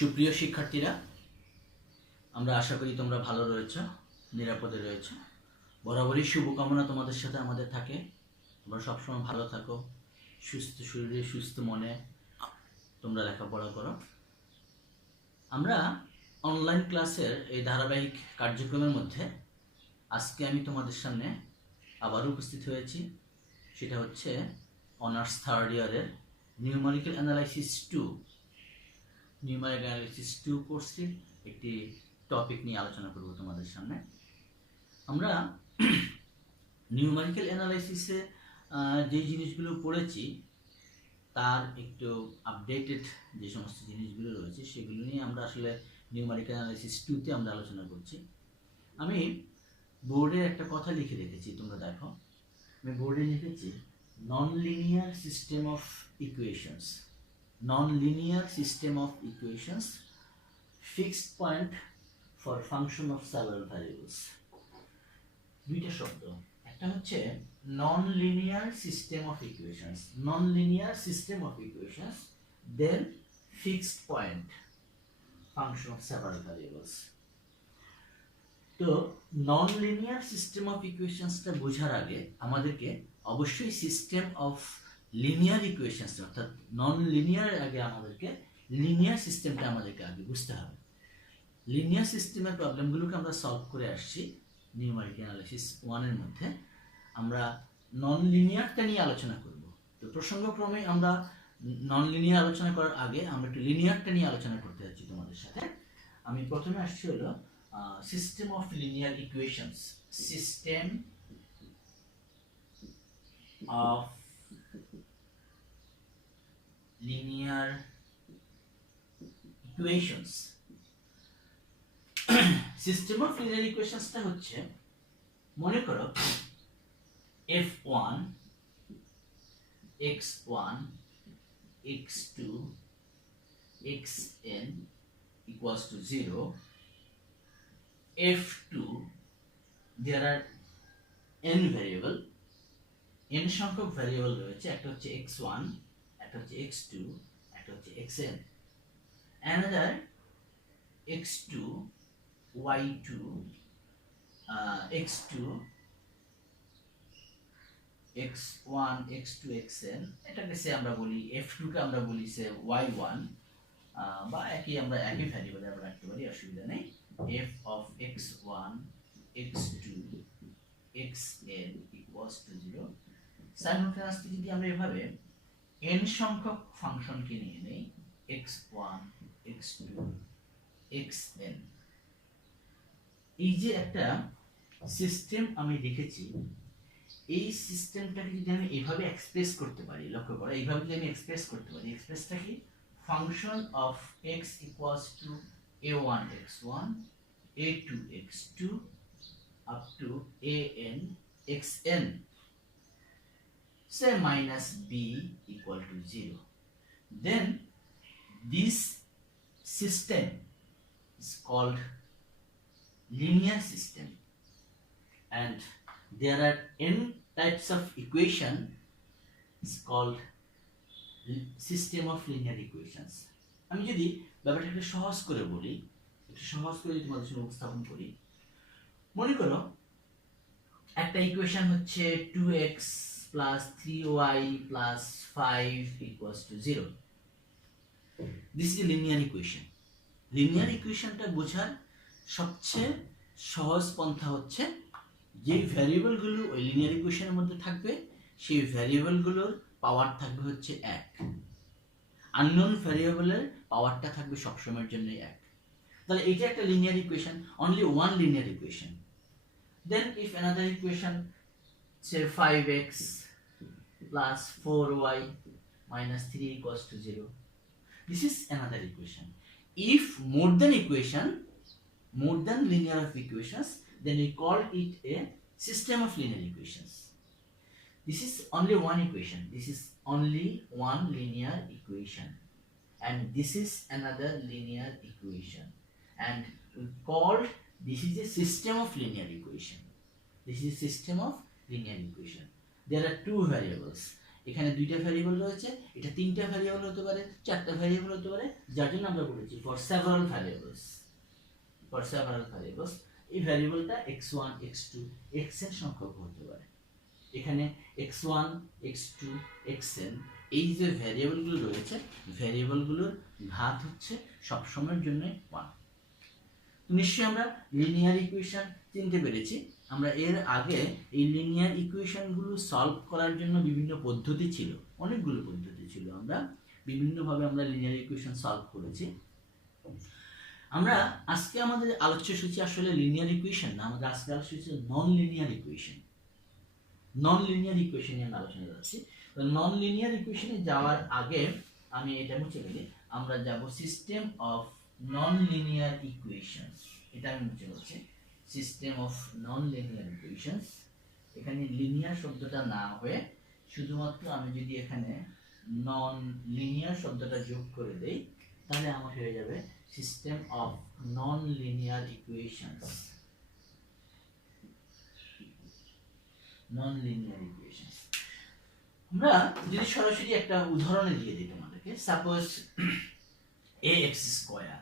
সুপ্রিয় শিক্ষার্থীরা, আমরা আশা করি তোমরা ভালো রয়েছো, নিরাপদে রয়েছো। বরাবরই শুভকামনা তোমাদের সাথে আমাদের থাকে। তোমরা সবসময় ভালো থাকো, সুস্থ শরীরে সুস্থ মনে তোমরা লেখাপড়া করো। আমরা অনলাইন ক্লাসের এই ধারাবাহিক কার্যক্রমের মধ্যে আজকে আমি তোমাদের সামনে আবারও উপস্থিত হয়েছি। সেটা হচ্ছে অনার্স থার্ড ইয়ারের নিউমেরিক্যাল অ্যানালাইসিস 2 নিউমেরিক্যাল অ্যানালাইসিস 2 কোর্সটির একটি টপিক নিয়ে আলোচনা করব তোমাদের সামনে। আমরা নিউমেরিক্যাল অ্যানালাইসিসে যে জিনিসগুলো পড়েছি তার একটু আপডেটেড যে সমস্ত জিনিসগুলো রয়েছে সেগুলো নিয়ে আমরা আসলে নিউমেরিক্যাল অ্যানালাইসিস 2তে আমরা আলোচনা করছি। আমি বোর্ডে একটা কথা লিখে রেখেছি, তোমরা দেখো। আমি বোর্ডে লিখেছি nonlinear system of equations, nonlinear system of equations, fixed point for function of several variables. দুইটা শব্দ, একটা হচ্ছে nonlinear system of equations, nonlinear system of equations, then fixed point function of several variables. তো nonlinear system of equations টা বোঝার আগে আমাদেরকে অবশ্যই সিস্টেম অফ লিনিয়ার ইকুয়েশনস অর্থাৎ নন লিনিয়ার আগে আমাদেরকে লিনিয়ার সিস্টেমটা আমাদেরকে আগে বুঝতে হবে। লিনিয়ার সিস্টেমের প্রবলেমগুলোকে আমরা সলভ করে আসছি নিউমেরিক্যাল অ্যানালাইসিস 1 এর মধ্যে। আমরা নন লিনিয়ারটা নিয়ে আলোচনা করব। তো প্রসঙ্গক্রমে আমরা নন লিনিয়ার আলোচনা করার আগে আমরা একটু লিনিয়ারটা নিয়ে আলোচনা করতে যাচ্ছি তোমাদের সাথে। আমি প্রথমে আসছি হলো system of linear equations, system of linear equations. System of linear equations টা হচ্ছে, মনে করো f1 x1 x2 xn equals to 0, f2 there are n variable, n সংখ্যক ভ্যারিয়েবল রয়েছে, একটা হচ্ছে x1, একটা হচ্ছে x2, একটা হচ্ছে xn, another x2 y2 x2 x1 x2 xn, এটাকে সে আমরা বলি f2 কে আমরা বলি সে y1, বা একই ভ্যারিয়েবল আমরা রাখতে পারি, অসুবিধা নেই। f of x1 x2 xn equals to 0। সাইমultaneously যদি আমরা এভাবে n সংখ্যক ফাংশনকে নিয়ে নেই x1 x2 xn, এই যে একটা সিস্টেম আমি দেখেছি, এই সিস্টেমটাকে যদি আমি এভাবে এক্সপ্রেস করতে পারি, লক্ষ্য করো, এইভাবে যদি আমি এক্সপ্রেস করতে পারি, এক্সপ্রেসটা কি, function of x equals two a1 x1 a2 x2 up to an xn, say minus b equal to 0, then this system is called linear system, and there are n types of equation is called system of linear equations. আমি যদি ব্যাপারটা একটু সহজ করে বলি, একটু সহজ করে যদি তোমাদের সামনে উপস্থাপন করি, মনে করো একটা ইকুয়েশন হচ্ছে 2x plus 3y plus 5 equals to 0. This is a linear equation. Linear equationটা বোঝার সবচেয়ে সহজ পন্থা হচ্ছে যে ভ্যারিয়েবলগুলো ওই লিনিয়ার ইকুয়েশনের মধ্যে থাকবে সেই ভ্যারিয়েবলগুলোর পাওয়ার থাকবে হচ্ছে 1, আননোন ভ্যারিয়েবলের পাওয়ারটা থাকবে সবসময়ের জন্য 1। তাহলে এটা একটা linear equation, only one linear equation. Then if another equation say 5x plus 4y minus 3 equals to 0, this is another equation. If more than linear of equations, then we call it a system of linear equations. This is only one equation, this is only one linear equation, and this is another linear equation, and we called this is a system of linear equation. This is a system of linear equation. There are two variables, এখানে দুইটা variable রয়েছে, এটা তিনটা variable হতে পারে, চারটা variable হতে পারে, যার জন্য আমরা বলেছি ফর সেভারাল ভ্যারিয়েবলস, এই ভ্যারিয়েবলটা x1 x2 x এর সংখ্যক হতে পারে। এখানে x1 x2 xn এই যে ভ্যারিয়েবলগুলো রয়েছে, ভ্যারিয়েবলগুলোর ঘাত হচ্ছে সবসময়ের জন্য 1। নিশ্চয়ই আমরা লিনিয়ার ইকুয়েশন চিনতে পেরেছি। আমরা এর আগে এই লিনিয়ার ইকুয়েশনগুলো সলভ করার জন্য বিভিন্ন পদ্ধতি ছিল, অনেকগুলো পদ্ধতি ছিল, আমরা বিভিন্নভাবে আমরা লিনিয়ার ইকুয়েশন সলভ করেছি। আমরা আজকে আমাদের আলোচ্য সূচি আসলে লিনিয়ার ইকুয়েশন না, আমাদের আজকে আলোচ্য সূচি non linear equation. Non linear equation নিয়ে আমরা আলোচনা করছি। তো নন লিনিয়ার ইকুয়েশনে যাওয়ার আগে আমি এটা মুছে ফেলি, আমরা যাব system of non linear equations. এটা আমি মুছে বলছি, system of non linear equations. এখানে লিনিয়ার শব্দটা না হয়ে শুধুমাত্র আমি যদি এখানে নন লিনিয়ার শব্দটা যোগ করে দেই, তাহলে আমার হয়ে যাবে system of non linear equations. Non linear equations আমরা যদি সরাসরি একটা উদাহরণে দিয়ে দিই তোমাদেরকে, suppose ax square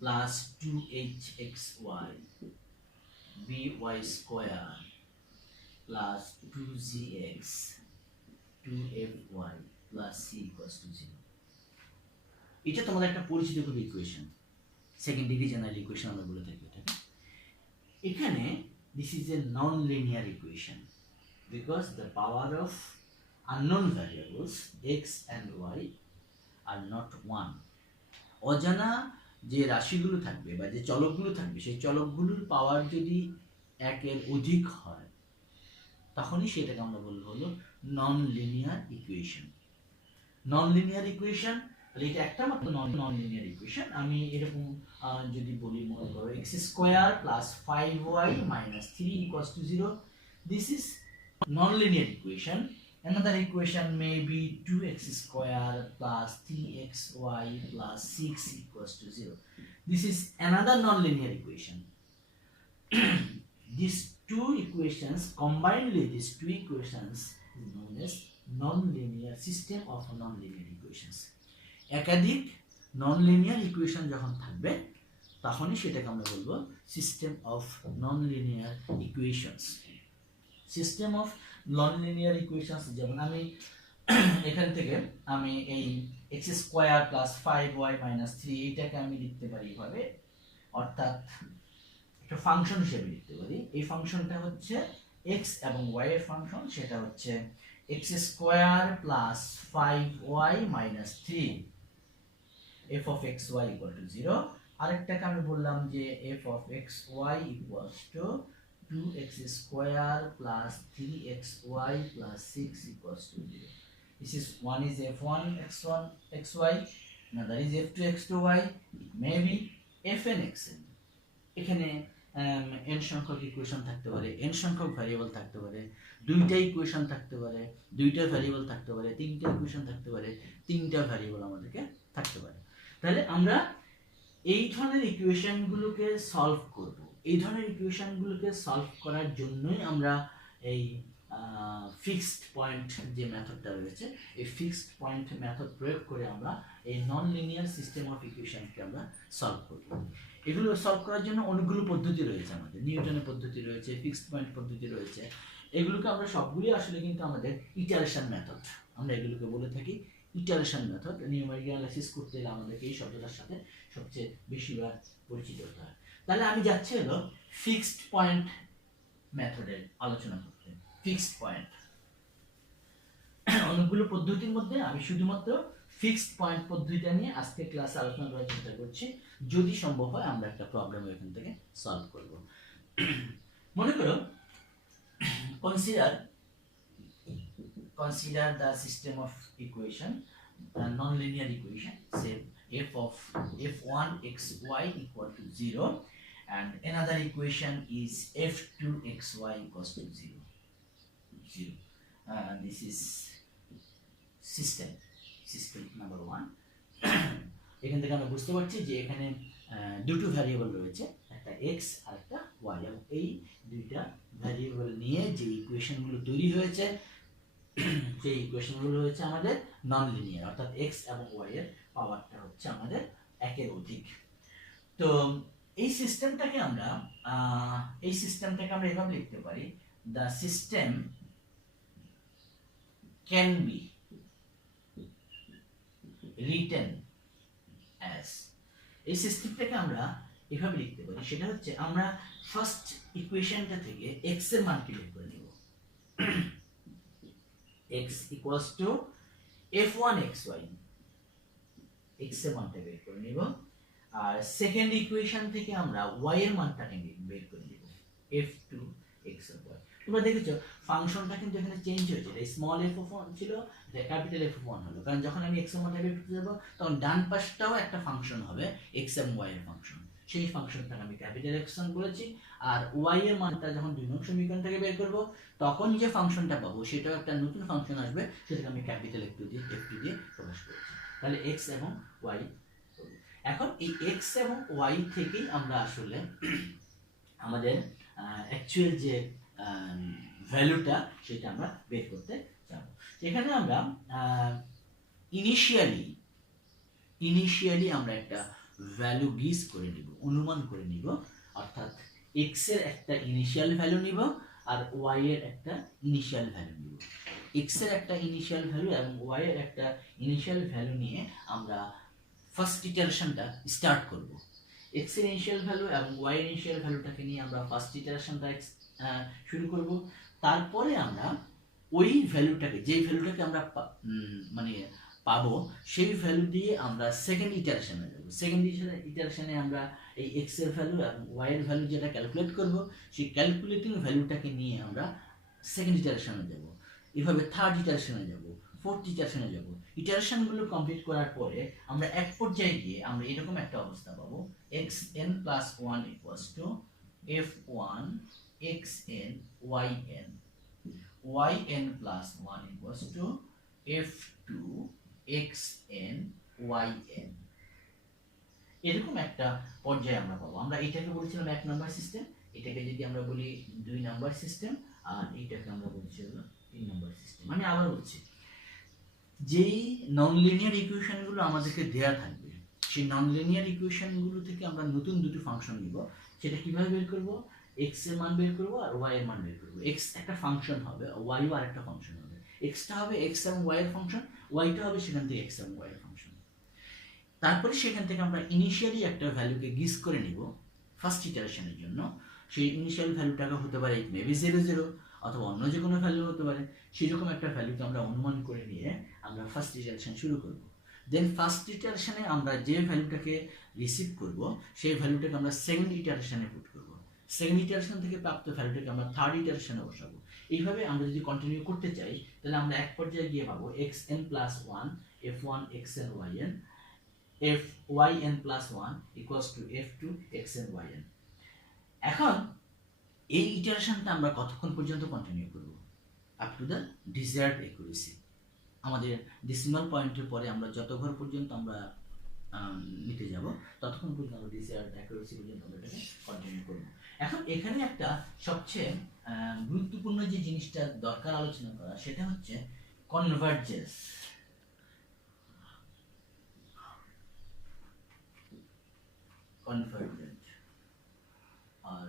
plus 2hxy by square plus 2gx 2fy plus c equals to 0। এটা তোমাদের একটা পরিচিত খুব equation, second degree general equation আমরা বলে থাকি এটাকে। এখানে this is a non-linear equation because the power of unknown variables x and y are not 1. অজানা যে রাশিগুলো থাকবে বা যে চলকগুলো থাকবে, সেই চলকগুলোর পাওয়ার যদি 1 এর অধিক হয়, তখনই সেটাকে আমরা বলবো হলো non linear equation. Non linear equation, এটা একটা মাত্র নন লিনিয়ার ইকুয়েশন। আমি এরকম যদি বলি, মনে করো x square plus 5y minus 3 equals to 0, this is non linear equation. Another equation may be 2x square plus 3xy plus 6 equals to 0. This is another non-linear equation. These two equations, combinedly these two equations is known as non-linear system of non-linear equations. একাধিক non linear equation যখন থাকবে, তখনই সেটাকে আমরা বলবো system of non linear equations. System of non linear equations, যেমন আমি এখান থেকে আমি এই x square plus 5y minus 3 এইটাকে আমি লিখতে পারি এভাবে, অর্থাৎ একটা ফাংশন হিসেবে লিখতে পারি। এই ফাংশনটা হচ্ছে x এবং y এর ফাংশন, সেটা হচ্ছে x square plus 5y minus 3 f of xy equal to 0। আরেকটাকে আমি বললাম যে f of xy equals to 2x square plus 3xy plus 6 equals to 0. This is one is f1 x1 xy, another is f2 x2y, it may be fn xn. এখানে n সংখ্যক equation থাকতে পারে, n সংখ্যক variable থাকতে পারে, দুইটা equation থাকতে পারে, দুইটা ভ্যারিয়েবল থাকতে পারে, তিনটা ইকুয়েশন থাকতে পারে, তিনটা ভ্যারিয়েবল আমাদেরকে থাকতে পারে। তাহলে আমরা এই ধরনের ইকুয়েশনগুলোকে সলভ করব। এই ধরনের ইকুয়েশনগুলোকে সলভ করার জন্যই আমরা এই ফিক্সড পয়েন্ট যে মেথডটা রয়েছে, এই ফিক্সড পয়েন্ট মেথড প্রয়োগ করে আমরা এই নন লিনিয়ার সিস্টেম অফ ইকুয়েশনকে আমরা সলভ করব। এগুলো সলভ করার জন্য অনেকগুলো পদ্ধতি রয়েছে, আমাদের নিউটনের পদ্ধতি রয়েছে, ফিক্সড পয়েন্ট পদ্ধতি রয়েছে। এগুলোকে আমরা সবগুলি আসলে কিন্তু আমাদের ইটারেশন মেথড, আমরা এগুলোকে বলে থাকি ইটারেশন মেথড। নিউমেরিক্যাল অ্যানালাইসিস করতে গেলে আমাদেরকে এই শব্দটার সাথে সবচেয়ে বেশিবার পরিচিত হতে হয়। তাহলে আমি যাচ্ছি হলো ফিক্সড পয়েন্ট মেথডের আলোচনা করতে। ফিক্সড পয়েন্ট, অনেকগুলো পদ্ধতির মধ্যে আমি শুধুমাত্র ফিক্সড পয়েন্ট পদ্ধতিটা নিয়ে আজকে ক্লাসে আলোচনা করার চেষ্টা করছি। যদি সম্ভব হয় আমরা একটা প্রবলেম এখান থেকে সলভ করব। মনে করো, consider the system of equation, non-linear equation, say f of f1 xy equal to 0 and another equation is f2 xy equals to 0. This is system number 1. এখান থেকে আমরা বুঝতে পারছি যে এখানে দুটো ভ্যারিয়েবল রয়েছে, একটা x আর একটা y, এবং এই দুইটা ভ্যারিয়েবল নিয়ে যে ইকুয়েশনগুলো তৈরি হয়েছে সেই ইকুয়েশনগুলো হচ্ছে আমাদের নন লিনিয়ার, অর্থাৎ এক্স এবং ওয়াই এর পাওয়ারটা হচ্ছে আমাদের একের অধিক। তো এই সিস্টেমটাকে আমরা এভাবে লিখতে পারি, the system can be written as, এই সিস্টেমটাকে আমরা এভাবে লিখতে পারি, সেটা হচ্ছে আমরা ফার্স্ট ইকুয়েশনটা থেকে এক্স এর মানকে বের করে নিব, x equals to f1 xy, x এর মানটা বের করে নিব, আর সেকেন্ড ইকুয়েশন থেকে আমরা y এর মানটাকে বের করে নিব, f2 xy। তোমরা দেখেছো ফাংশনটা কিন্তু এখানে চেঞ্জ হয়েছে, এটা স্মল f1 ছিল, এটা ক্যাপিটাল f1 হলো, কারণ যখন আমি x এর মানটা বের করতে যাব তখন ডান পাশটাও একটা ফাংশন হবে x এবং y এর ফাংশন, সেই ফাংশনটাকে আমি ক্যাপিটাল এক্সন বলেছি। আর y এর মানটা যখন 2 নং সমীকরণ থেকে বের করব তখন যে ফাংশনটা পাবো সেটাও একটা নতুন ফাংশন আসবে, সেটাকে আমি ক্যাপিটাল f2 দিয়ে প্রকাশ করেছি। তাহলে x এবং y, এখন এই x এবং y থেকেই আমরা আসলে আমাদের অ্যাকচুয়াল যে ভ্যালুটা সেটা আমরা বের করতে যাব। এখানে আমরা ইনিশিয়ালি আমরা একটা ভ্যালু গিস করে নিব, অনুমান করে নিব, অর্থাৎ x এর একটা ইনিশিয়াল ভ্যালু নিব আর y এর একটা ইনিশিয়াল ভ্যালু নিব। x এর একটা ইনিশিয়াল ভ্যালু এবং y এর একটা ইনিশিয়াল ভ্যালু নিয়ে আমরা ফার্স্ট ইটারেশনটা স্টার্ট করব। x এর ইনিশিয়াল ভ্যালু এবং y এর ইনিশিয়াল ভ্যালুটাকে নিয়ে আমরা ফার্স্ট ইটারেশনটা শুরু করব। তারপরে আমরা ওই ভ্যালুটাকে, যেই ভ্যালুটাকে আমরা মানে পাবো সেই ভ্যালু দিয়ে আমরা সেকেন্ড ইটারেশনে যাব। সেকেন্ড ইটারেশনে আমরা এই x এর ভ্যালু এবং y এর ভ্যালু যেটা ক্যালকুলেট করব সেই ক্যালকুলেটিং ভ্যালুটাকে নিয়ে আমরা সেকেন্ড ইটারেশনে যাব। এভাবে থার্ড ইটারেশনে যাব, ফোর্থ ইটারেশনে যাব। ইটারেশনগুলো কমপ্লিট করার পরে আমরা এক পর্যায়ে গিয়ে আমরা এরকম একটা অবস্থা পাবো, xn plus 1 equals to f1 xn yn, yn plus 1 equals to f2 xn yn, এরকম একটা পর্যায়ে আমরা পাবো। আমরা এটাকে বলছিলাম 1 নাম্বার সিস্টেম, এটাকে যদি আমরা বলি 2 নাম্বার সিস্টেম, আর এইটাকে আমরা বলছিলাম 3 নাম্বার সিস্টেম। আমি আবার বলছি, যেই নন লিনিয়ার ইকুয়েশনগুলো আমাদেরকে দেয়া থাকবে সেই নন লিনিয়ার ইকুয়েশনগুলো থেকে আমরা নতুন দুটো ফাংশন নিব। সেটা কিভাবে বের করব? x এর মান বের করব আর y এর মান বের করব। x একটা ফাংশন হবে, y ও আরেকটা ফাংশন হবে। x টা হবে x এবং y এর ফাংশন, y টা হবে সেখান থেকে x এবং y এর ফাংশন। তারপরে সেখান থেকে আমরা ইনিশিয়ালি একটা ভ্যালুকে গিস করে নিব ফার্স্ট ইটারেশনের জন্য। সেই ইনিশিয়াল ভ্যালুটাকে হতে পারে মেবি 0 অথবা অন্য যে কোনো ভ্যালু হতে পারে, সেরকম একটা ভ্যালুকে আমরা অনুমান করে নিয়ে আমরা ফার্স্ট ইটারেশন শুরু করব। দেন ফার্স্ট ইটারেশনে আমরা যে ভ্যালুটাকে রিসিভ করব সেই ভ্যালুটাকে আমরা সেকেন্ড ইটারেশনে পুট করব। সেকেন্ড ইটারেশন থেকে প্রাপ্ত ভ্যালুটাকে আমরা থার্ড ইটারেশনে বসাবো। এইভাবে আমরা যদি কন্টিনিউ করতে চাই তাহলে আমরা এক পর্যায়ে গিয়ে পাবো xn plus 1 f1 xn yn, fyn plus 1 equals to f2 xn yn। এখন এই ইটারেশনটা আমরা কতক্ষণ পর্যন্ত কন্টিনিউ করব? Up to the desired accuracy. আমাদের ডেসিমাল পয়েন্টের পরে আমরা যত ঘর পর্যন্ত আমরা নিতে যাব ততক্ষণ পর্যন্ত আমরা ডিজায়ার্ড অ্যাকুরেসি পর্যন্ত আমরা এটাকে কন্টিনিউ করব। এখন এখানে একটা সবচেয়ে গুরুত্বপূর্ণ যে জিনিসটা দরকার আলোচনা করা, সেটা হচ্ছে কনভার্জেন্স। কনভার্জেন্ট আর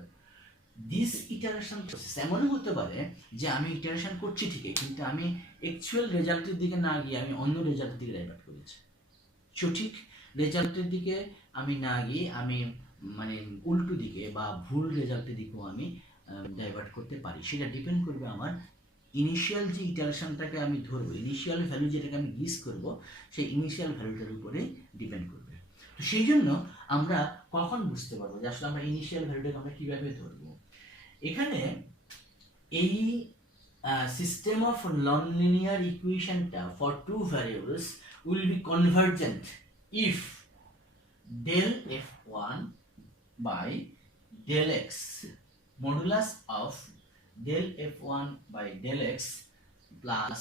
দিস ইটারেশন প্রসেস এমন হতে পারে যে আমি ইটারেশন করছি ঠিকই, কিন্তু আমি অ্যাকচুয়াল রেজাল্টের দিকে না গিয়ে আমি অন্য রেজাল্টের দিকে ডাইভার্ট করেছি। সঠিক রেজাল্টের দিকে আমি না গিয়ে আমি মানে উল্টো দিকে বা ভুল রেজাল্টের দিকেও আমি ডাইভার্ট করতে পারি। সেটা ডিপেন্ড করবে আমার ইনিশিয়াল যে ইটারেশনটাকে আমি ধরবো, ইনিশিয়াল ভ্যালু যেটাকে আমি গিস করব, সেই ইনিশিয়াল ভ্যালুটার উপরে ডিপেন্ড করবে। তো সেই জন্য আমরা কখন বুঝতে পারবো যে আসলে আমরা ইনিশিয়াল ভ্যালুটাকে আমরা কিভাবে ধরবো? এখানে এই সিস্টেম অফ ননলিনিয়ার ইকুয়েশনটা for two variables will be convergent if del f1 by del x modulus of del f1 by del x plus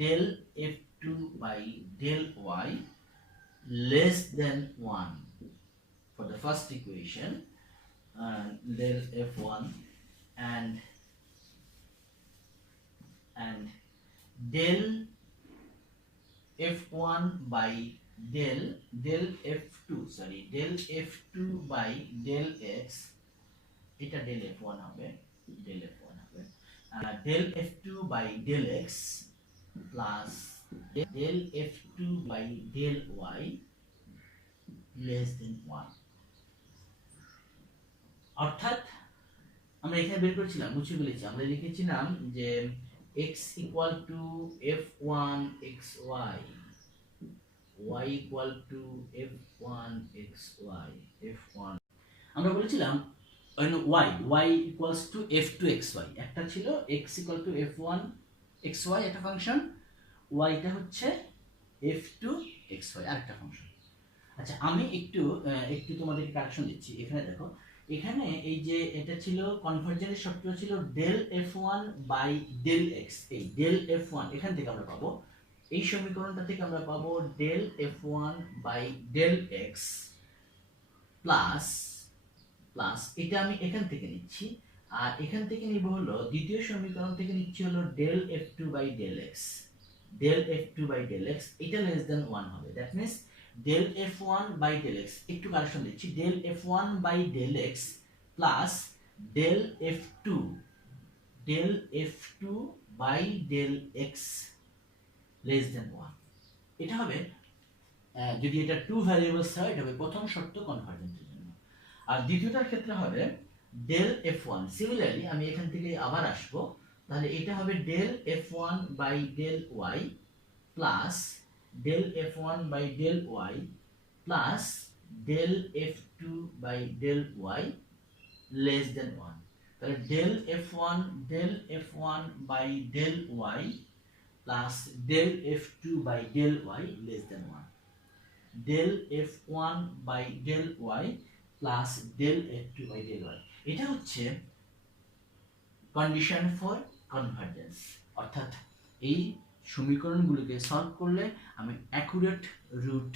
del f2 by del y less than 1 for the first equation, del f1 and del f1 by del f2 del f2 by del x, এটা del f1 হবে, del f1 হবে, del f2 by del x plus del f2 by del y less than 1। অর্থাৎ আমরা এখানে বের করেছিলাম, মুছে ফেলেছি, আমরা লিখেছিলাম যে x equal to f1 xy, y equal to f1 xy, f1 আমরা বলেছিলাম y equals to f2 xy, একটা ছিল x equal to f1 xy একটা ফাংশন, y টা হচ্ছে f2 xy আরেকটা ফাংশন। আচ্ছা আমি একটু তোমাদেরকে কারেকশন দিচ্ছি। এখানে দেখো, এখানে এই যে এটা ছিল কনভার্জেন্সের সূত্র ছিল del f1 by del x, এই del f1 এখান থেকে আমরা পাবো, এই সমীকরণটা থেকে আমরা পাবো del f1 by del x plus এটা আমি এখান থেকে নিচ্ছি, আর এখান থেকে নিব হলো দ্বিতীয় সমীকরণ থেকে নিচ্ছি হলো del f2 by del x, del f2 by del x এটা less than 1 হবে। That means del f1 by del x, একটু কারেকশন দিচ্ছি, del f1 by del x plus del f2 by del x less than 1। এটা হবে যদি এটা two variables হয়, এটা হবে প্রথম শর্ত কনভার্জেন্সের জন্য। আর দ্বিতীয়টার ক্ষেত্রে হবে del f1, সিমিলারলি আমি এখান থেকে আবার আসব, তাহলে এটা হবে del f1 by del y plus del f1 by del y plus del f2 by del y less than 1। তাহলে del f1 by del y plus del f2 by del y less than 1, del f1 by del y plus del f2 by del y, এটা হচ্ছে condition for convergence. অর্থাৎ এই সমীকরণগুলোকে solve করলে আমি accurate root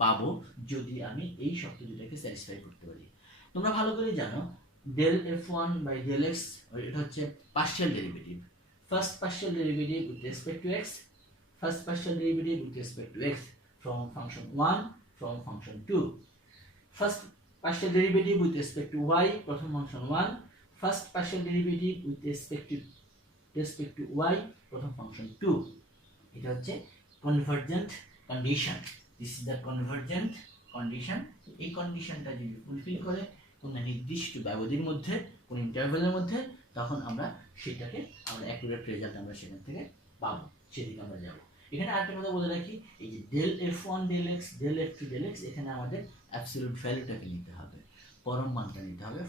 পাবো যদি আমি এই শর্ত দুটোকে স্যাটিসফাই করতে পারি। তোমরা ভালো করে জানো del f1 by del x এটা হচ্ছে partial derivative, first partial derivative with respect to x, first partial derivative with respect to x from function 1 from function 2, first partial derivative with respect to y প্রথম function 1, first partial derivative with respect to y প্রথম function 2। এটা হচ্ছে convergent condition, this is the convergent condition. এই কন্ডিশনটা যদি fulfil করে কোন নির্দিষ্ট ব্যবধির মধ্যে, কোন ইন্টারভ্যালের মধ্যে, তখন আমরা সেটাকে অ্যাকুরেট রেজাল্ট আমরা সেখান থেকে পাবো, সেদিকে আমরা যাব। এখানে আরেকটা কথা বলে রাখি, এই যে del f1 del x del f2 del x, এখানে আমাদের অ্যাবসলিউট ভ্যালুটাকে নিতে হবে, পরম মানটা নিতে হবে,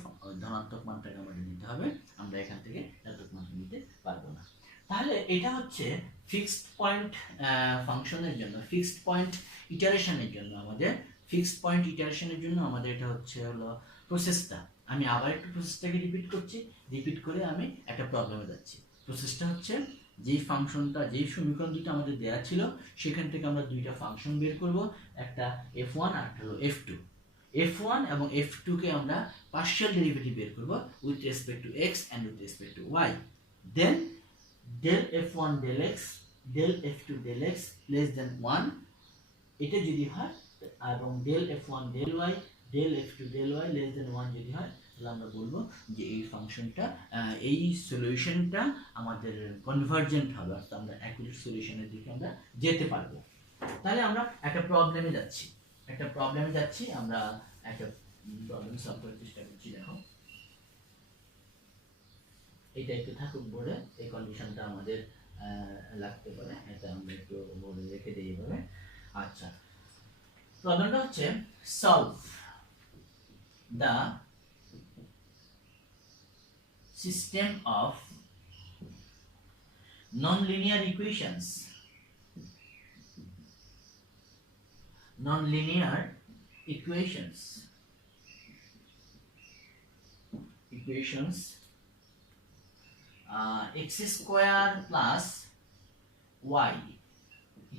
ধনাত্মক মানটাকে আমাদের নিতে হবে, আমরা এখান থেকে ঋণাত্মক মানটা নিতে পারবো না। তাহলে এটা হচ্ছে ফিক্সড পয়েন্ট ফাংশনের জন্য, ফিক্সড পয়েন্ট ইটারেশনের জন্য আমাদের এটা হচ্ছে হলো প্রসেসটা। আমি আবার একটু প্রসেসটাকে রিপিট করে আমি একটা প্রবলেমে যাচ্ছি। প্রসেসটা হচ্ছে যেই ফাংশনটা, যেই সমীকরণ দুটো আমাদের দেওয়া ছিল সেখান থেকে আমরা দুইটা ফাংশন বের করব, একটা f1 আর একটা হলো f2। f1 এবং f2 কে আমরা পার্শিয়াল ডেরিভেটিভ বের করব with respect to x and with respect to y, then del f1 del x del f2 del x less than 1 এটা যদি হয়, এবং del f1 del y del f2 del y less than 1 যদি হয়, তাহলে আমরা বলবো যে এই ফাংশনটা, এই সলিউশনটা আমাদের কনভার্জেন্ট হবে, অর্থাৎ আমরা অ্যাকুরেট সলিউশনের দিকে আমরা যেতে পারবো। তাহলে আমরা একটা প্রবলেমে যাচ্ছি, আমরা একটা প্রবলেম সলভ করার চেষ্টা করছি। দেখো এটা একটু থাকুক বোর্ডে, এই কন্ডিশনটা আমাদের লাগতে পারে, এটা আমরা একটু বোর্ডে রেখে দিই এভাবে। আচ্ছা, প্রবলেমটা হচ্ছে solve the system of nonlinear equations x square plus y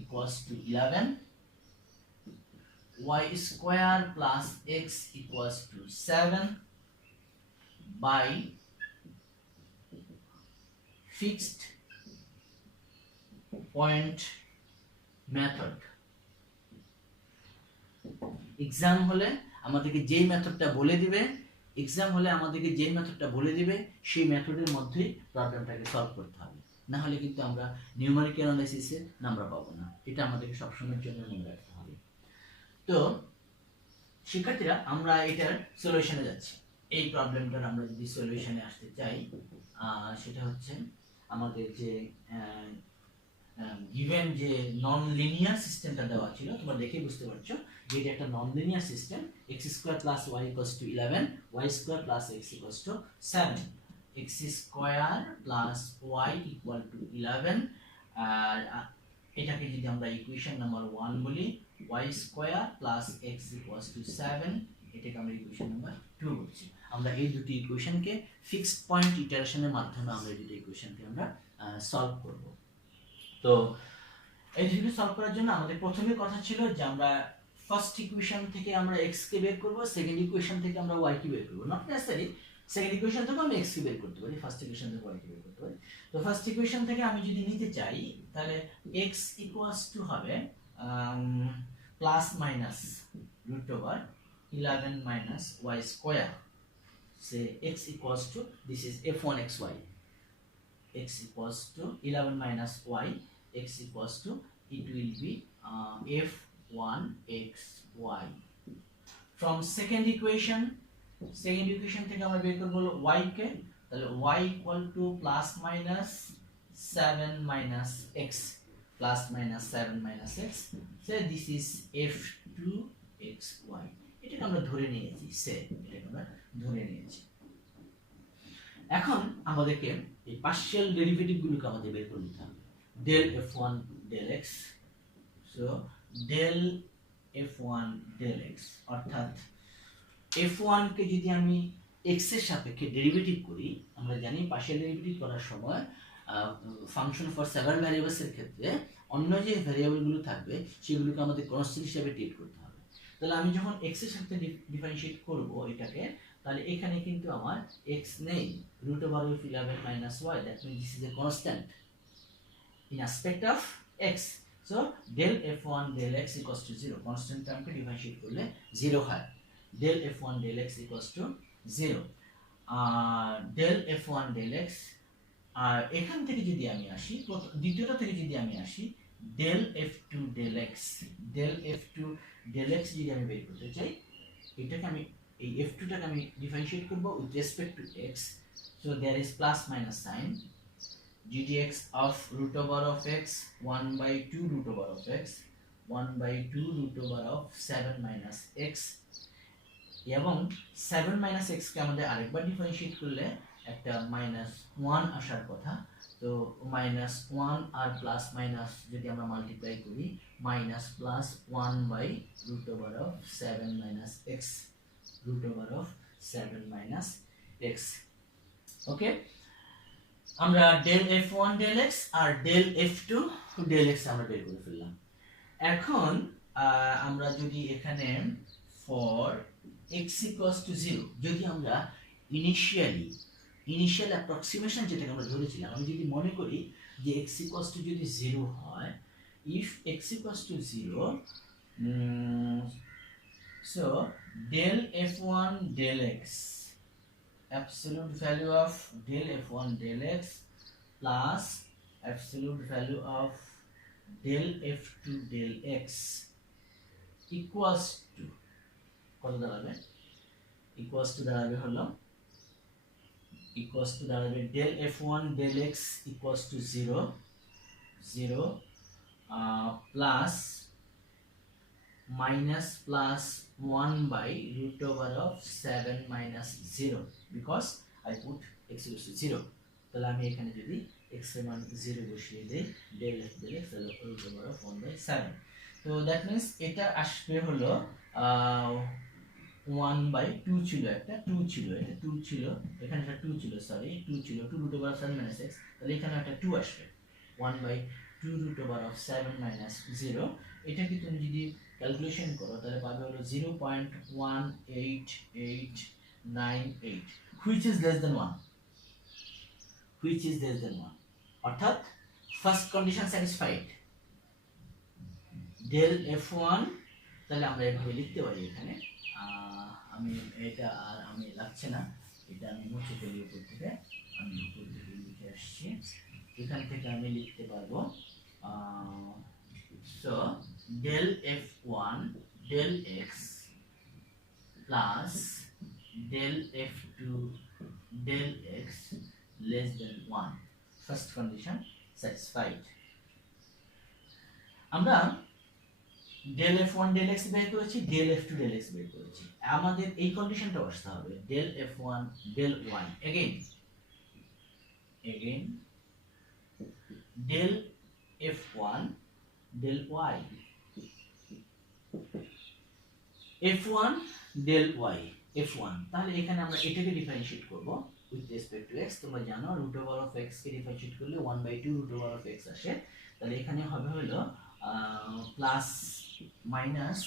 equals to 11, y square plus x equals to 7 by fixed point method. Exam হলে আমাদেরকে যেই মেথডটা বলে দিবে, সেই মেথডের মধ্যেই প্রবলেমটাকে সলভ করতে হবে, না হলে কিন্তু আমরা নিউমেরিক্যাল অ্যানালাইসিসে নাম্বার পাবো না। এটা আমাদেরকে সবসময়ের জন্য মনে রাখতে হবে। তো শিক্ষার্থীরা, আমরা এটার সলিউশনে যাচ্ছি। এই প্রবলেমটার আমরা যদি সলিউশনে আসতে চাই, সেটা হচ্ছে আমাদের যে গিভেন যে নন লিনিয়ার সিস্টেমটা দেওয়া ছিল, তোমরা দেখে বুঝতে পারছো যে এটা একটা non linear system. x square plus y equals to 11, y square plus x equals two 7, x square plus y equal to 11। আর এটাকে যদি আমরা ইকুয়েশন নাম্বার 1 বলি, y square plus x equals two 7, এটাকে আমরা ইকুয়েশন নাম্বার 2 বলছি। আমরা এই দুটি ইকুয়েশনকে ফিক্সড পয়েন্ট ইটারেশনের মাধ্যমে আমরা এই দুটি ইকুয়েশনকে আমরা সলভ করব। তো এই দুটো সলভ করার জন্য আমাদের প্রথমে কথা ছিল যে আমরা ফার্স্ট ইকুয়েশন থেকে আমরা x কে বের করব, সেকেন্ড ইকুয়েশন থেকে আমরা y কে বের করব। নট নেসেসারি সেকেন্ড ইকুয়েশন থেকে আমরা x কে বের করতে পারি, ফার্স্ট ইকুয়েশন থেকে y কে বের করতে পারি। তো ফার্স্ট ইকুয়েশন থেকে আমি যদি নিতে চাই, তাহলে x ইকুয়ালস টু হবে plus minus root over 11 minus y square. Say x equals to, this is f1xy, x equals to 11 minus y, x equals to, it will be f1xy. From second equation থেকে আমরা বের করব y কে, তাহলে y equal to plus minus 7 minus x, plus minus 7 minus x, so this is f2xy. এটাকে আমরা ধরে নিয়েছি, এখন আমাদেরকে এই পার্শিয়াল ডেরিভেটিভ গুলোকে আমাদের বের করে নিতে হবে। del f1 del x, so del f1 del x, অর্থাৎ f1 কে যদি আমি x এর সাপেক্ষে ডেরিভেটিভ করি, আমরা জানি পার্শিয়াল ডেরিভেটিভ করার সময় ফাংশন ফর সেভারাল ভ্যারিয়েবলস এর ক্ষেত্রে অন্য যে ভ্যারিয়েবল গুলো থাকবে সেগুলোকে আমাদের কনস্ট্যান্ট হিসেবে ট্রিট করতে হবে। তাহলে আমি যখন x এর সাথে ডিফারেন্সিয়েট করব এটাকে, তাহলে এখানে কিন্তু আমার x নেই, root over of 11 minus y, that means this is a constant in aspect of x, so del f1 del x equals to 0, constant টার্মকে differentiate করলে 0 হয়, del f1 del x equals to 0, del f1 del x, আর এখান থেকে যদি আমি আসি, দ্বিতীয়টা থেকে যদি আমি আসি, del f2 del x, del f2 del x যদি আমি বের করতে চাই, এটাকে আমি এই f2 টাকে আমি ডিফারেন্সিয়েট করব with respect to x, so there is plus minus sign gdx of root over of x 1 by 2 root over of x 1 by 2 root over of 7 minus x, এবং 7 minus x কে আমাদের আরেকবার differentiate করলে একটা minus 1 আসার কথা, তো minus 1 আর plus minus যদি আমরা মাল্টিপ্লাই করি, minus plus 1 by root over of 7 minus x, root over of 7 minus x, ওকে। আমরা del f1 del x আর del f2 del x আমরা বের করে ফেললাম। এখন আমরা যদি এখানে for x equals to 0, যদি আমরা ইনিশিয়াল অ্যাপ্রক্সিমেশন যেটাকে আমরা ধরেছিলাম, আমি যদি মনে করি যে x equals to যদি 0 হয়, if x equals to 0, so del f1 del x, absolute value of del f1 del x plus absolute value of del f2 del x equals to কত দাঁড়াবে? equals to দাঁড়াবে হলো del f1 del x equals to 0 plus minus plus 1 by root over of 7 minus 0, because I put x equals to 0, তাহলে আমি এখানে যদি x এর মান 0 বসিয়ে দেই, del f del x তাহলে root over of 1 by 7, তো দ্যাট মিন্স এটা আসবে হলো 1 by 2 ছিল, একটা 2 ছিল, এটা 2 ছিল, এখানে একটা 2 ছিল, সরি 2 ছিল, 2 root over of 7 minus x, তাহলে এখানে একটা 2 আসবে, 1 by 2 root over of 7 minus 0, এটাকে তুমি যদি ক্যালকুলেশন করো তাহলে পাবে হলো 0.18898, which is less than 1, অর্থাৎ first condition satisfied, del f1, তাহলে আমরা এভাবে লিখতে পারি এখানে। আমি এটা আর আমি লাগছে না, এটা আমি মুছে ফেলি উপর থেকে, আমি উপর থেকে লিখে আসছি, এখান থেকে আমি লিখতে পারবো so del f1 del x plus del f2 del x less than 1, first condition satisfied। আমরা del f1 del x বের করেছি, del f2 del x বের করেছি, আমাদের এই কন্ডিশনটা আসতে হবে del f1 del y, again del f1 del y, f1 del y, f1, তাহলে এখানে আমরা এটাকে ডিফারেন্সিয়েট করব উইথ রেসপেক্ট টু x। তোমরা জানো রুট ওভার অফ x কে ডিফারেন্সিয়েট করলে 1/2 রুট ওভার অফ x আসে, তাহলে এখানে হবে হলো plus minus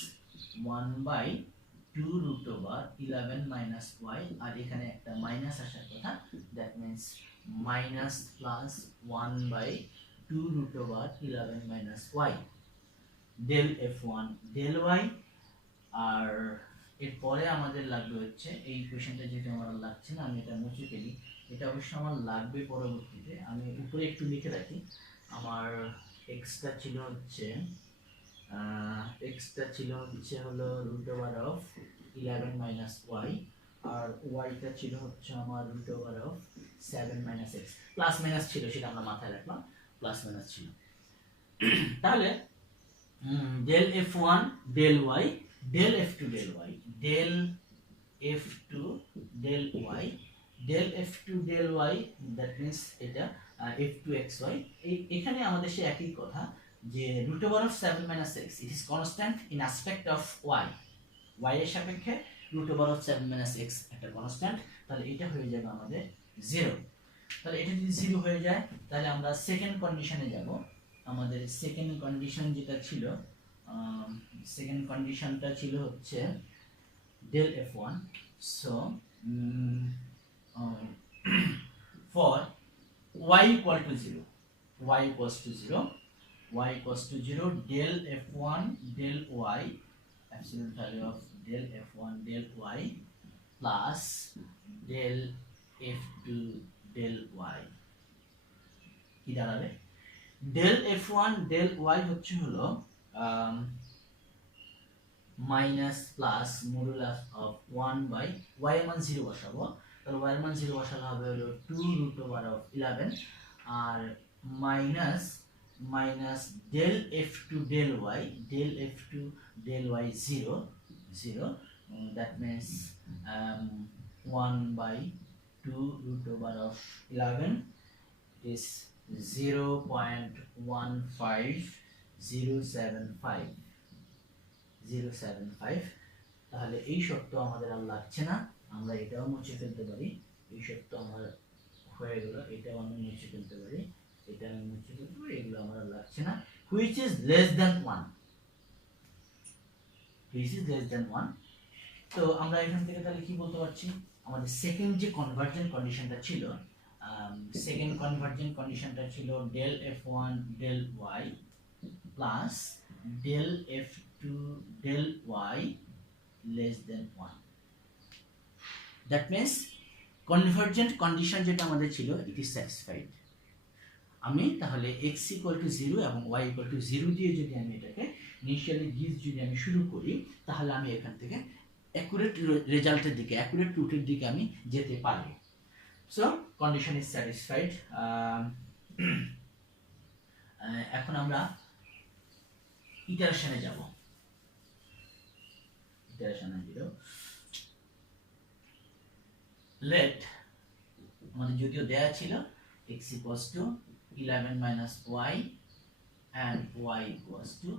1/2 root over 11 minus y, আর এখানে একটা মাইনাস আসার কথা, that means minus plus 1/2 root over 11 minus y del f1 del y। আর এরপরে আমাদের লাগবে হচ্ছে এই কোশ্চেনটা, যেটা আমার লাগছে না আমি এটা মুছে ফেলি, এটা অবশ্য আমার লাগবে পরবর্তীতে, আমি উপরে একটু লিখে রাখি। আমার এক্সটা ছিল হচ্ছে হলো root over of 11 minus Y, আর ওয়াইটা ছিল হচ্ছে আমার root over of 7 minus X, plus minus ছিল সেটা আমরা মাথায় রাখলাম, প্লাস মাইনাস ছিল। তাহলে del f1 del y del f2 del y del f2 del y del f2 del y, that means এটা f2 xy। এখানে আমাদের সে একই কথা যে root over of 7 minus x it is constant in aspect of y, y এর সাপেক্ষে root over of 7 minus x একটা কনস্ট্যান্ট, তাহলে এটা হয়ে যাবে আমাদের 0। তাহলে এটা যদি 0 হয়ে যায় তাহলে আমরা সেকেন্ড কন্ডিশনে যাব। আমাদের সেকেন্ড কন্ডিশন যেটা ছিল, সেকেন্ড কন্ডিশনটা ছিল হচ্ছে del f1, so for y equal to 0, y equals to 0, y equals to 0, del f1 del y, absolute value of del f1 del y plus del f2 del y কি দাঁড়াবে? del f1 del y হচ্ছে হলো minus plus modulus of 1/y এর মান 0 বসাবো, তাহলে y এর মান 0 বসালে হবে হলো 2 রুট ওভার অফ 11, আর minus del f2 del y 0, that means 1/2 root over of 11 is 0.15075, তাহলে এই শর্ত আমাদের আর লাগছে না, আমরা এটাও মুছে ফেলতে পারি, এই শর্ত আমার হয়ে গেল, এটাও আমি মুছে ফেলতে পারি, এটা আমি মুছে ফেলতে পারি, এগুলো আমার আর লাগছে না। which is less than 1, তো আমরা এখান থেকে তাহলে কি বলতে পারছি, আমাদের সেকেন্ড যে কনভার্জেন্ট কন্ডিশনটা ছিল, সেকেন্ড কনভার্জেন্ট কন্ডিশনটা ছিল del f1 del y plus del f2 del y less than 1, that means convergent condition যেটা আমাদের ছিল ইট ইজ স্যাটিসফাইড। আমি তাহলে x equal to 0 এবং y equal to 0 দিয়ে যদি আমি এটাকে ইনিশিয়ালি গিজ যদি আমি শুরু করি, তাহলে আমি এখান থেকে অ্যাকুরেট রেজাল্টের দিকে, অ্যাকুরেট রুটের দিকে আমি যেতে পারি। So condition is satisfied. এখন আমরা ইটারেশনে যাব। ইটারেশনে দিও লেট, আমাদের যদিও দেয়া ছিল x equals to 11 minus y and y equals to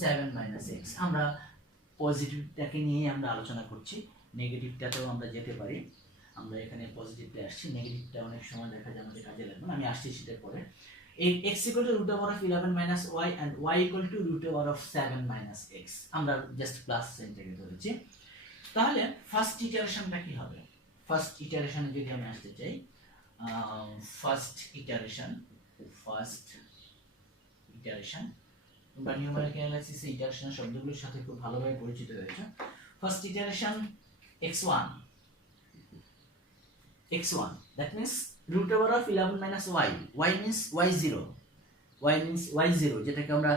7 minus x, আমরা পজিটিভটাকে নিয়ে আমরা আলোচনা করছি, নেগেটিভটাতেও আমরা যেতে পারি, আমরা এখানে পজিটিভটা আসছি, নেগেটিভটা অনেক সময় দেখা যায় আমাদের কাজে লাগবে না, আমি আসছি সেটার পরে। এই x equal to root over of 11 minus y and y equal to root over of 7 minus x, আমরা জাস্ট প্লাস সাইনটাকে ধরেছি। তাহলে ফার্স্ট ইটারেশনটা কি হবে? ফার্স্ট ইটারেশনে যদি আমি আসতে চাই, ফার্স্ট ইটারেশন বা নিউমেরিক্যাল অ্যানালাইসিস ইটারেশন শব্দগুলোর সাথে খুব ভালোভাবে পরিচিত হয়েছে first iteration x1 that means root over of 11 minus y means y0 যেটাকে আমরা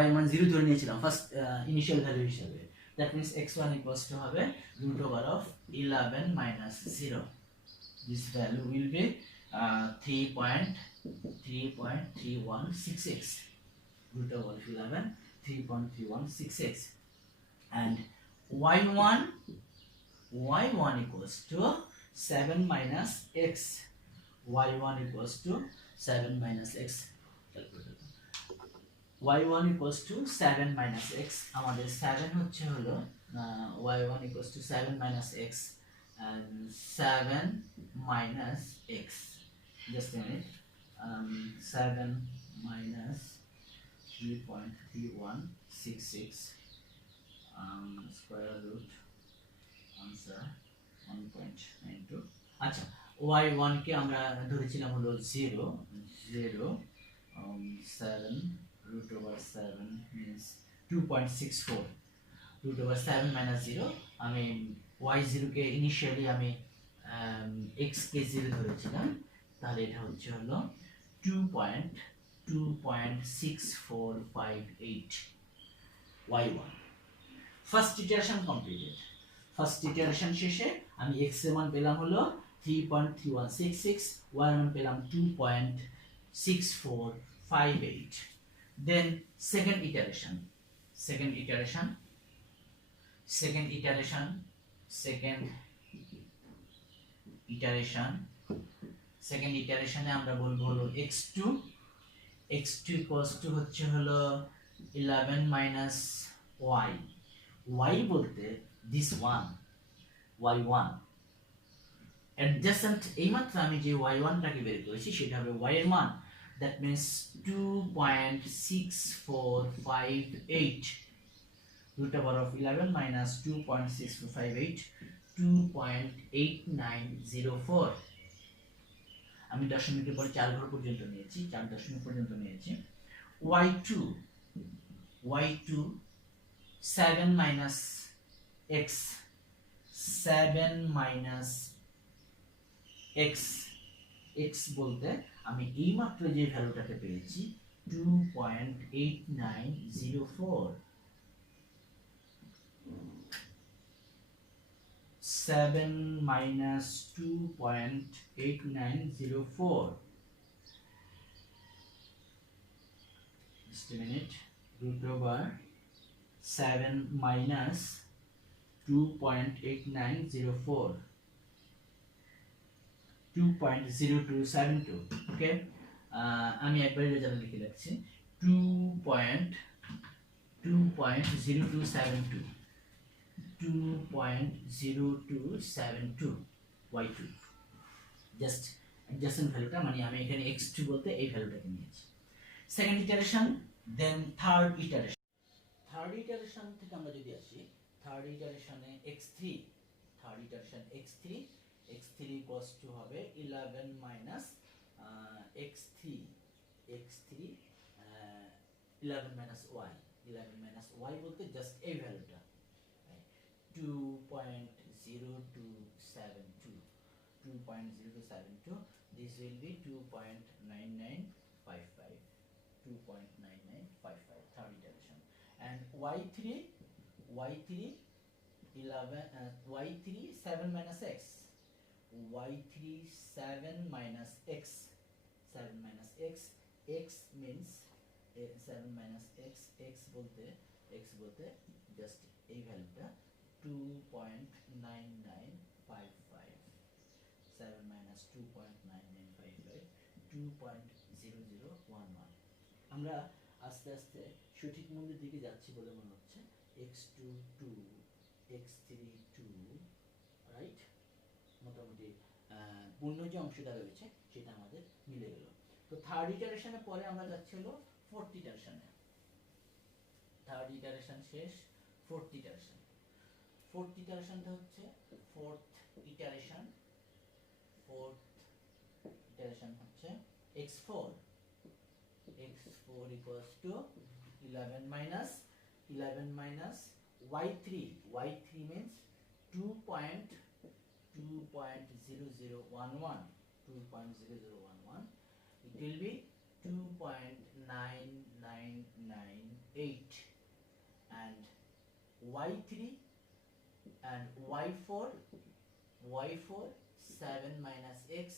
y এর মান 0 ধরে নিয়েছিলাম ফার্স্ট ইনিশিয়াল ভ্যালু হিসেবে that means x1 equals to হবে root over of 11 minus 0 this value will be 3.3166 root over 11 3.3166 and y1 equals to 7 minus x y1 equals to 7 minus x y1 equals to 7 minus x আমাদের 7 হচ্ছে হলো y1 equals to 7 minus x and 7 minus x just a minute 7 minus 3.3166 square root answer 1.92 আচ্ছা y1 কে আমরা ধরেছিলাম হলো 0 7 root over 7 means 2.64 root over 7 minus 0 আমি y0 কে initially আমি x কে 0 ধরেছিলাম তাহলে এটা হচ্ছে হলো 2.6458 y1 first iteration completed first iteration শেষে আমি x এর মান পেলাম হলো 3.3166 y এর মান পেলাম 2.6458 then second iteration এ আমরা বলবো হলো x2 equals to হচ্ছে হলো 11 minus y বলতে this one y1 adjacent এইমাত্র আমি যে y1 টাকে বের করেছি সেটা হবে y এর মান that means 2.6458 root over of 11 minus 2.6458 2.8904 আমি দশমিকের পরে 4 ঘর পর্যন্ত নিয়েছি 4 দশমিক পর্যন্ত নিয়েছি y2 7 minus x 7 minus x x বলতে আমি এইমাত্র যে ভ্যালুটাকে পেয়েছি 2.8904 7 minus 2.8904 just a minute root over 7 minus 2.8904 2.0272 okay আমি একবার রেজাল্ট লিখে রাখছি 2.0272 2.0272 y2 জাস্ট adjacent ভ্যালুটা মানে আমি এখানে x2 বলতে এই ভ্যালুটাকে নিয়েছি সেকেন্ড ইটারেশন দেন থার্ড ইটারেশন থেকে আমরা যদি আসি থার্ড ইটারেশনে x3 equals to হবে 11 minus x3 11 minus y বলতে জাস্ট এই ভ্যালুটা 2.0272 this will be 2.9955 third iteration and y3 7 minus x y3 7 minus x x means 7 minus x বলতে জাস্ট এই ভ্যালুটা 2.9955 7 minus 2.9955 2.0011 আমরা আস্তে আস্তে সঠিক মূল্যের দিকে যাচ্ছি বলে মনে হচ্ছে x2 2 x3 2 রাইট মোটামুটি পূর্ণ যে অংশটা রয়েছে সেটা আমাদের মিলে গেল তো থার্ড ইটারেশনের পরে আমরা যাচ্ছি হলো ফোর্থ ইটারেশনে থার্ড ইটারেশন শেষ ফোর্থ ইটারেশনটা হচ্ছে ফোর্থ ইটারেশন হচ্ছে x4 x4 equals to 11 minus y3. Y3 means 2.0011. 2.0011. It will be 2.9998, and y3 and y4 7 minus x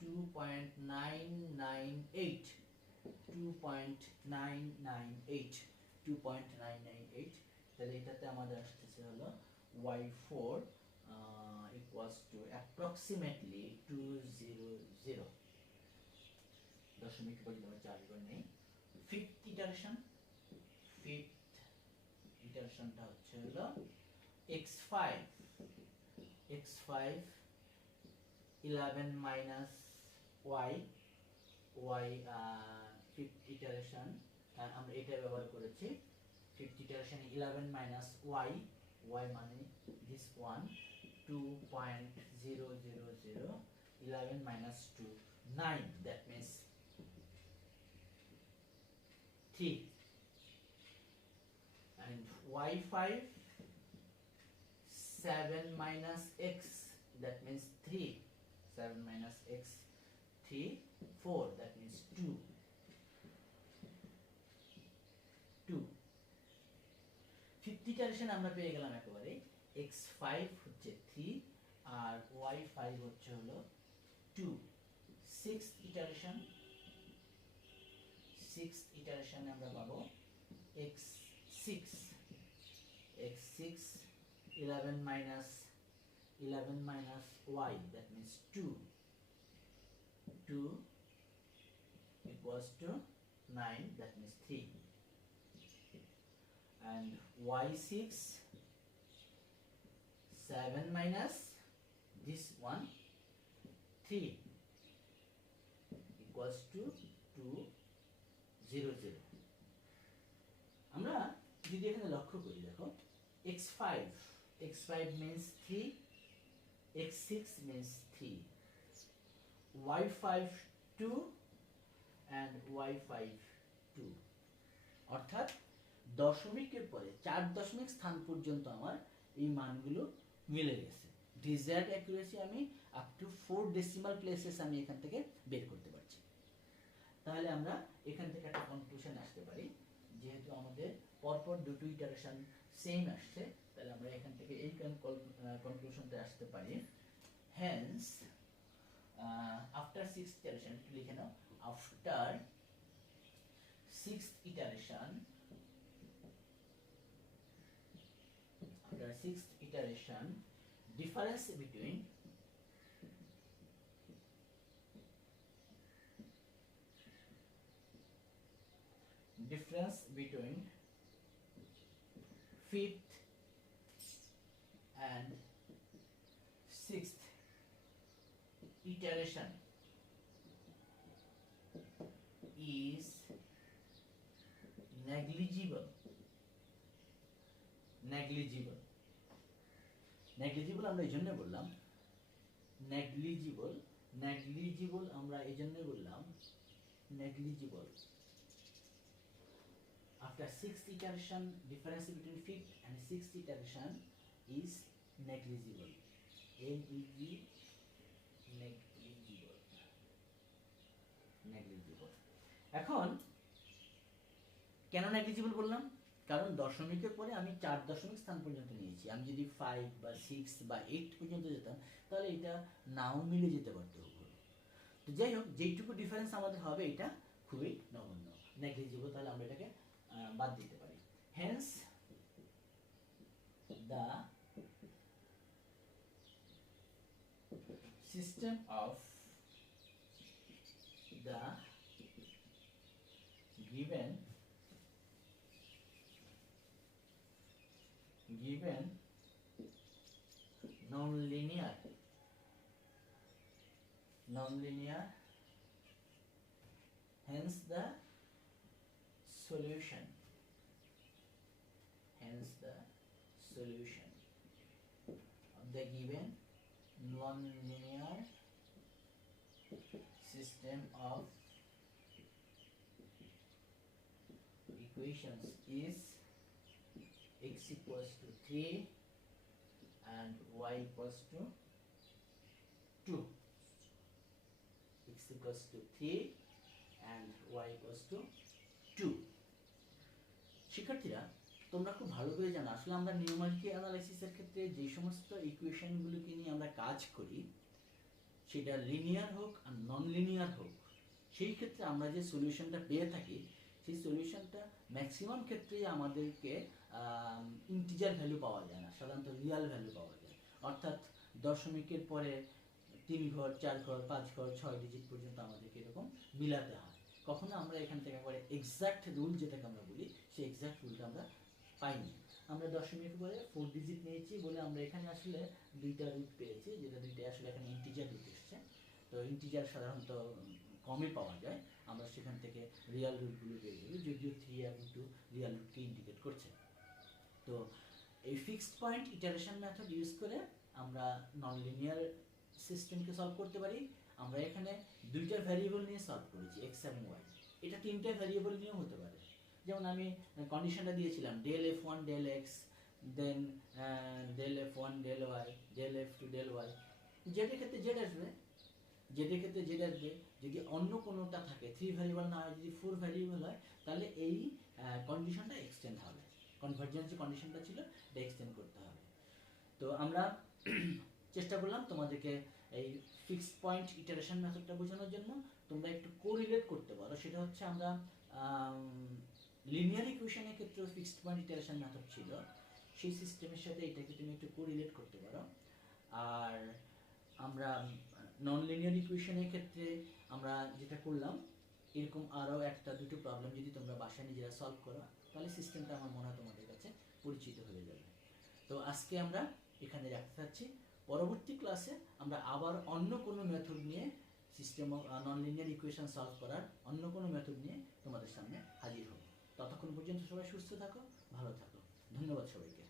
2.998 তাহলে এটাতে আমাদের আসছে হলো y4 equals to approximately 200 দশমিক পরিমাণ চারবার নেই। ফিফথ ইটারেশনটা হচ্ছে হলো x5 11 minus y fifth iteration আমরা এটা ব্যবহার করেছি। ফিফথ ইটারেশন 11 minus y মানে this one 2.000 11 minus 2 9, that means 3, and y5 7 minus x, that means 3, 7 minus x 3 4, that means 2 fifth iteration আমরা পেয়ে গেলাম একেবারে x5 হচ্ছে 3 আর y5 হচ্ছে হলো 2। সিক্সথ ইটারেশন আমরা পাবো x6 11 minus y, that means 2 equals to 9, that means 3, and y6 7 minus this one 3 equals to 200। আমরা যদি এখানে লক্ষ্য করি, দেখো x5 means 3, x6 means 3, y5 2 and y5 2, অর্থাৎ দশমিকের পরে 4 দশমিক স্থান পর্যন্ত আমার এই মানগুলো মিলে গেছে। ডিজায়ার্ড অ্যাকুরেসি আমি আপ টু 4 ডেসিমাল প্লেসেস আমি এখান থেকে বের করতে পারছি। তাহলে আমরা এখান থেকে একটা কনক্লুশন আসতে পারি, যেহেতু আমাদের পরপর দুটো ইটারেশন সেম আসছে, তাহলে আমরা এখান থেকে এই কনক্লুশনটা আসতে পারি। হেন্স আফটার সিক্সথ ইটারেশন, লিখে নাও, after sixth iteration difference between fifth and sixth iteration is negligible আমরা এই জন্য বললাম negligible আমরা এই জন্য বললাম negligible after sixth iteration difference between fifth and sixth iteration is negligible, negligible। এখন কেন negligible বললাম? কারণ দশমিকের পরে আমি 4 দশমিক স্থান পর্যন্ত নিয়েছি। আমি যদি 5 বা 6 বা 8 পর্যন্ত যেতাম, তাহলে এটা নাও মিলে যেতে পারতো। তো যাই হোক, যেইটুকু ডিফারেন্স আমাদের হবে এটা খুবই নগণ্য, নেগলিজিবল, তাহলে আমরা এটাকে বাদ দিতে পারি। Hence the system of the given nonlinear hence the solution of the given nonlinear system of equations is x equals to 3 and y equals to 2. X equals to 3 and y equals to 2. শিক্ষার্থীরা, তোমরা খুব ভালো করে জানো আসলে আমরা numerical অ্যানালাইসিসের ক্ষেত্রে যে সমস্ত ইকুয়েশনগুলোকে নিয়ে আমরা কাজ করি, সেটা লিনিয়ার হোক আর নন লিনিয়ার হোক, সেই ক্ষেত্রে আমরা যে সলিউশনটা পেয়ে থাকি, সেই সলিউশনটা ম্যাক্সিমাম ক্ষেত্রেই আমাদেরকে ইন্টিজার ভ্যালু পাওয়া যায় না, সাধারণত রিয়াল ভ্যালু পাওয়া যায়। অর্থাৎ দশমিকের পরে 3 ঘর, 4 ঘর, 5 ঘর, 6 ডিজিট পর্যন্ত আমাদেরকে এরকম মিলাতে হয়। কখনো আমরা এখান থেকে একবারে এক্সাক্ট রুল যেটাকে আমরা বলি, সেই এক্সাক্ট রুলটা আমরা পাইনি। আমরা দশমিকের পরে 4 ডিজিট নিয়েছি বলে আমরা এখানে আসলে 2টা রুট পেয়েছি, যেটা 2টাই আসলে এখানে ইন্টিজার রুট এসছে। তো ইন্টিজার সাধারণত কমই পাওয়া যায়, আমরা সেখান থেকে রিয়াল রুটগুলো পেয়ে যাবো, যদিও 3 এবং 2 রিয়াল রুটকে ইন্ডিকেট করছে। তো এই fixed point iteration method use করে আমরা নন লিনিয়ার সিস্টেমকে সলভ করতে পারি। আমরা এখানে 2টা ভ্যারিয়েবল নিয়ে সলভ করেছি, এক্স এবং ওয়াই। এটা 3টে ভ্যারিয়েবল নিয়েও হতে পারে। যেমন আমি কন্ডিশনটা দিয়েছিলাম del f1 del x, দেন del f1 del y, del f2 del y। জেডের ক্ষেত্রে জেড আসবে, জেডের ক্ষেত্রে জেড আসবে। যদি অন্য কোনোটা থাকে, 3 ভ্যারিয়েবল না হয়, যদি 4 ভ্যারিয়েবল হয়, তাহলে এই কন্ডিশনটা এক্সটেন্ড হবে। কনভার্জেন্স যে কন্ডিশনটা ছিল এটা এক্সটেন্ড করতে হবে। তো আমরা চেষ্টা করলাম তোমাদেরকে এই ফিক্সড পয়েন্ট ইটারেশন মেথডটা বোঝানোর জন্য। তোমরা একটু কোরিলেট করতে পারো, সেটা হচ্ছে আমরা লিনিয়ার ইকুয়েশনের ক্ষেত্রে ফিক্সড পয়েন্ট ইটারেশন মেথড ছিল, সেই সিস্টেমের সাথে এটাকে তুমি একটু কোরিলেট করতে পারো। আর আমরা নন লিনিয়ার ইকুয়েশনের ক্ষেত্রে আমরা যেটা করলাম, এরকম আরও 1-2টো প্রবলেম যদি তোমরা বাসায় নিজেরা সলভ করো, তাহলে সিস্টেমটা আমার মনে হয় তোমাদের কাছে পরিচিত হয়ে যাবে। তো আজকে আমরা এখানে রাখতে চাচ্ছি। পরবর্তী ক্লাসে আমরা আবার অন্য কোনো মেথড নিয়ে, system of non linear equation solve করার অন্য কোনো মেথড নিয়ে তোমাদের সামনে হাজির হব। ততক্ষণ পর্যন্ত সবাই সুস্থ থাকো, ভালো থাকো। ধন্যবাদ সবাইকে।